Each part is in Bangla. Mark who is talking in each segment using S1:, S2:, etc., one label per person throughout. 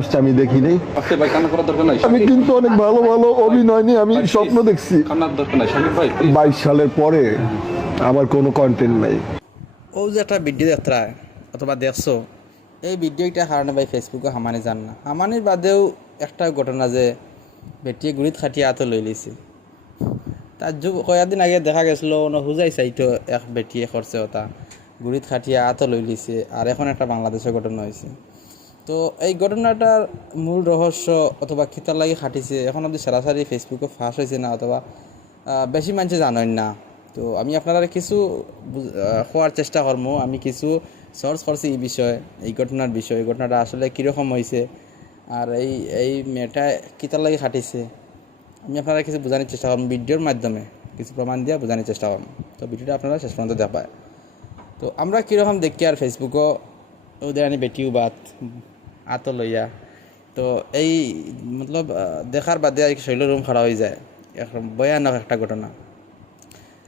S1: আসছে আমি দেখিনি
S2: আজকে ভাই কান্না করার দরকার নাই
S1: আমি কিন্তু অনেক ভালো ভালো অভিনয় নিয়ে আমি স্বপ্ন দেখছি।
S2: কান্নার দরকার নাই শামিম ভাই please।
S1: বাইশ সালের পরে আমার কোনো কন্টেন্ট নাই।
S3: ও যে একটা ভিডিও অথবা দেখছ এই ভিডিওটা কারণে ভাই ফেসবুকে হামানি যান না। হামানির বাদেও একটা ঘটনা যে বেটিয়ে গুড়িত খাটিয়ে আতো লই লিছে। তার যুগ কয়েকদিন আগে দেখা গেছিল ন হুজাই চাইতো এক বেটিয়ে করছে ওটা। গুড়িত খাটিয়ে আতো লই লিছে আর এখন একটা বাংলাদেশের ঘটনা হয়েছে তো এই ঘটনাটার মূল রহস্য অথবা খিতার লাগি খাটিছে, এখন অব্দি সরাসরি ফেসবুকে ফাঁস হয়েছে না অথবা বেশি মানুষে জানেন না। তো আমি আপনারা কিছু হওয়ার চেষ্টা করব আমি কিছু সার্চ করছি এই বিষয়ে, এই ঘটনার বিষয়ে। এই ঘটনাটা আসলে কীরকম হয়েছে আর এই এই মেয়েটা কিতার লাগি খাটিছে। আমি আপনারা কিছু বোঝানোর চেষ্টা করব ভিডিওর মাধ্যমে কিছু প্রমাণ দিয়ে বোঝানোর চেষ্টা করব তো ভিডিওটা আপনারা শেষ পর্যন্ত দেখায় তো আমরা কীরকম দেখি আর ফেসবুকও ওদের আনি বেটিও বাত আতো লইয়া। তো এই মতলব দেখার বাদে শৈল রুম খাড়া হয়ে যায়। ভয়ানক একটা ঘটনা।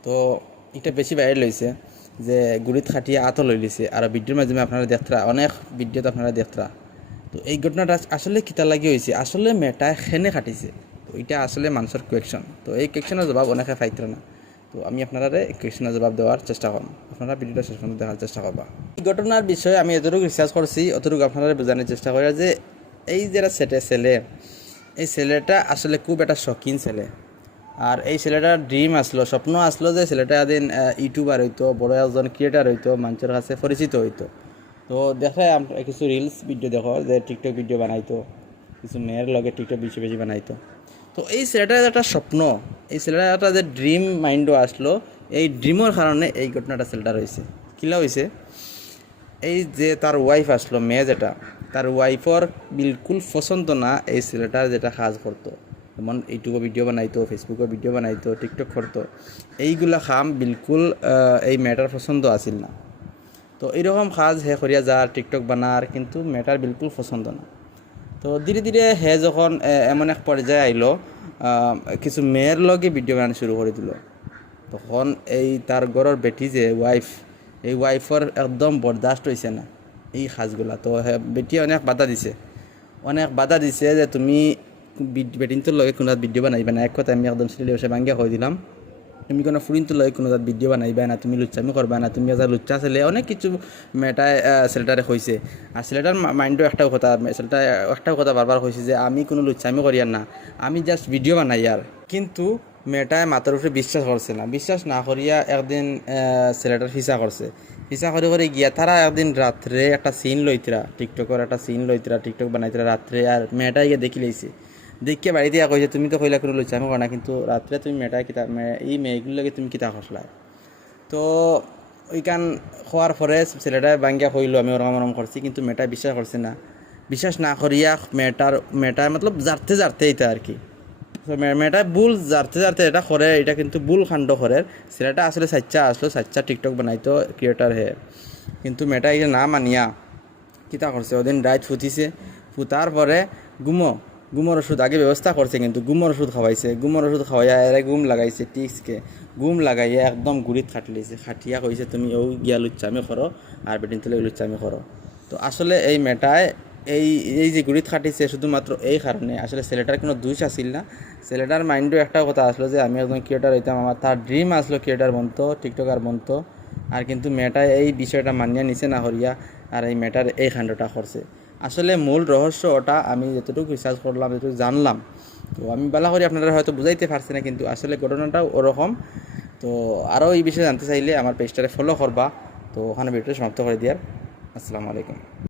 S3: তো এটা বেশি বাইরে লইছে যে গুড়িত খাটিয়ে আতো লই লিছে। আর ভিডিওর মাধ্যমে আপনারা দেখতরা, অনেক ভিডিওতে আপনারা দেখতরা। তো এই ঘটনাটা আসলে কিতা লাগি হয়েছে আসলে মেটায় খেনে খাটিছে। তো এটা আসলে মানুষের কোয়েকশন তো এই কোয়েকশনের জবাব অনেকে পাইতরা না। তো আমি আপনারা কোয়েকশনের জবাব দেওয়ার চেষ্টা করব আপনারা ভিডিওটা শেষ পর্যন্ত দেখার চেষ্টা করবা। ঘটনার বিষয়ে আমি এতটুকু রিসার্চ করছি, অতটুকু আপনারা বোঝানোর চেষ্টা করি যে এই যারা সেটে ছেলে এই ছেলেটা আসলে খুব একটা শখিন ছেলে। আর এই ছেলেটার ড্রিম আসলো, স্বপ্ন আসলো যে ছেলেটা এদিন ইউটিউবার হইতো, বড় একজন ক্রিয়েটার হইতো, মানুষের কাছে পরিচিত হইতো। তো দেখে আমরা কিছু রিলস ভিডিও দেখো, যে টিকটক ভিডিও বানাইতো, কিছু মেয়ের লগে টিকটক বেশি বেশি বানাইতো। তো এই ছেলেটার একটা স্বপ্ন, এই ছেলেটার একটা যে ড্রিম মাইন্ডও আসলো, এই ড্রিমের কারণে এই ঘটনাটা ছেলেটার হয়েছে কিলা হয়েছে এই যে তার ওয়াইফ আসলো, মেয়ে যেটা, তার ওয়াইফর বিলকুল পছন্দ না এই ছেলেটার যেটা কাজ করতো। যেমন ইউটিউবে ভিডিও বানাইতো ফেসবুকে ভিডিও বানাইতো টিকটক করতো। এইগুলা খাম বিলকুল এই মেয়েটার পছন্দ আছিল না। তো এইরকম কাজ হে করিয়া যার টিকটক বানার কিন্তু মেয়েটার বিলকুল পছন্দ না। তো ধীরে ধীরে হে যখন এমন এক পর্যায়ে আইলো কিছু মেয়ের লগে ভিডিও বানানো শুরু করে দিল। তখন এই তার ঘরের বেটি যে ওয়াইফ এই ওয়াইফর একদম বরদাস্ত হয়েছে না। এই সাজগুলা তো বেটি অনেক বাধা দিছে। অনেক বাধা দিছে যে তুমি বেটিনটোর লগে কোনো ভিডিও বানাইবা না। এক কথা আমি একদম সিরিয়ালি বসে ভাঙ্গিয়া কৈ দিলাম। তুমি কোনো ফুরিনটোর লগে কোনো ভিডিও বানাইবা না, তুমি লুচ্চামি করবা না, তুমি এজা লুচ্চা ছেলে। অনেক কিছু মেটাই ছেলেটারে কইছে আর ছেলেটার মাইন্ডও একটাও কথা ছেলেটা একটাও কথা বারবার কইছে যে, আমি কোনো লুচ্চামি করিয়ার না। আমি জাস্ট ভিডিও বানাই আর কিন্তু মেয়েটায় মাথার উপরে বিশ্বাস করছে না। বিশ্বাস না করিয়া একদিন ছেলেটার হিসা করছে। হিসা করে করে গিয়া তারা একদিন রাত্রে একটা সিন লইতরা, টিকটকের একটা সিন লইতরা, টিকটক বানাইতরা রাত্রে, আর মেয়েটা গিয়ে দেখি লইছে। দেখিয়ে বাড়িতে ইয়া কইছে, তুমি তো কইলা কোনো লুচ্চামি কর না কিন্তু রাত্রে তুমি মেয়েটা কিতা এই মেয়েগুলোকে তুমি কিতা খসলা? তো ওইখান হওয়ার পরে ছেলেটা বাঙ্গিয়া কইলো, আমি ওরকম ওরকম করছি, কিন্তু মেয়েটা বিশ্বাস করছে না। বিশ্বাস না করিয়া মেয়েটার মেয়েটার মতলব জারতে জারতে এটা আর কি। মেয়েটা বুল জারতে জারতে এটা করে, এটা কিন্তু ভুল কাণ্ড করে। ছেলেটা আসলে সাচ্চা আসলো সাচ্চা টিকটক বানাইতো ক্রিয়েটার হে। কিন্তু মেয়েটা এটা না মানিয়া, কিতা করছে? ওদিন রাইত ফুটিছে, ফুটার পরে গুমো গুমর ওষুধ আগে ব্যবস্থা করছে কিন্তু গুমর ওষুধ খাওয়াইছে গুমর ওষুধ খাওয়াইয়া এরা গুম লাগাইছে টিক্সকে। গুম লাগাইয়া একদম গুড়িত খাটলিছে খাটিয়া কইছে তুমি ও গিয়া লুচ্চামি করো আর বেটিন তুলে লুচ্চামি করো তো আসলে এই মেটায় এই এই যে গুড়িত খাটিছে শুধুমাত্র এই কারণে। আসলে ছেলেটার কোনো দোষ আসিল না। ছেলেটার মাইন্ডও একটা কথা আসলো যে, আমি একজন ক্রিয়েটার হইতাম, আমার তার ড্রিম আসলো ক্রিয়েটার বনতো টিকটকার বনতো। আর কিন্তু মেয়েটায় এই বিষয়টা মানিয়া নিচে না হরিয়া, আর এই মেয়েটার এই কাণ্ডটা করছে। আসলে মূল রহস্য ওটা, আমি যতটুকু রিসার্চ করলাম, যতটুকু জানলাম, তো আমি বালা করি আপনারা হয়তো বুঝাইতে পারছি না, কিন্তু আসলে ঘটনাটাও ওরকম। তো আরও এই বিষয়ে জানতে চাইলে আমার পেজটারে ফলো করবা। তো ওখানে ভিডিওটা সমাপ্ত করে দিয়ার। আসসালামু আলাইকুম।